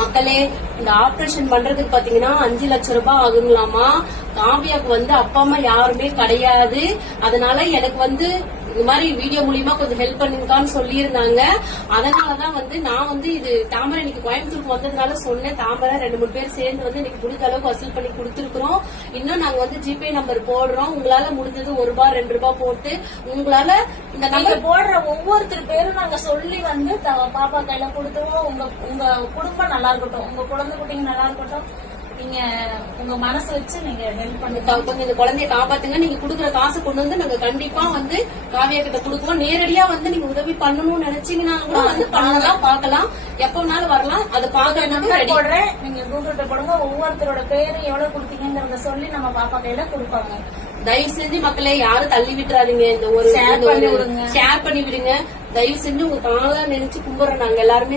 மக்களே, இந்த ஆபரேஷன் பண்றதுக்கு பாத்தீங்கன்னா 5 லட்சம் ரூபாய் ஆகுங்களாமா. காவியாக்கு அப்பா அம்மா யாருமே கிடையாது. அதனால எனக்கு இந்த மாதிரி வீடியோ மூலியமா கொஞ்சம் ஹெல்ப் பண்ணுங்கன்னு சொல்லியிருந்தாங்க. அதனாலதான் நான் இது தாமரை இன்னைக்கு கோயம்புத்தூருக்கு வந்ததுனால சொன்னேன். தாமரை 2-3 பேர் சேர்ந்து இன்னைக்கு முடிஞ்ச அளவுக்கு வசூல் பண்ணி கொடுத்துருக்கோம். இன்னும் நாங்க ஜிபே நம்பர் போடுறோம். உங்களால முடிஞ்சது ₹1 ₹2 போட்டு உங்களால இந்த நம்பர் போடுற ஒவ்வொருத்தர் பேரும் நாங்க சொல்லி பாப்பா கையில கொடுத்துருவோம். உங்க குடும்பம் நல்லா இருக்கட்டும், உங்க குழந்தை குட்டிங்க நல்லா இருக்கட்டும். நீங்க உங்க மனசு வச்சு நீங்க ஹெல்ப் பண்ணுங்க. கொஞ்சம் இந்த குழந்தைய காப்பாத்துங்க. நீங்க குடுக்குற காசு கொண்டு நாங்க கண்டிப்பா காவியா கிட்ட குடுக்குவோம். நேரடியா நீங்க உதவி பண்ணணும்னு நினைச்சீங்கன்னா கூட பண்ணலாம், பாக்கலாம், எப்பனாலும் வரலாம். அதை பாக்க போடுறேன். நீங்க கூகுள் பே போடுங்க. ஒவ்வொருத்தரோட பேரும் எவ்வளவு கொடுத்தீங்கிறத சொல்லி நம்ம பாப்பா கையில கொடுப்பாங்க. தயவு செஞ்சு மக்களே யாரும் தள்ளி விட்டுறாதீங்க. இந்த ஒரு ஷேர் பண்ணி விடுங்க. தயவு செஞ்சு உங்க காலை நினைச்சு கும்பிடுறோம் நாங்க எல்லாருமே.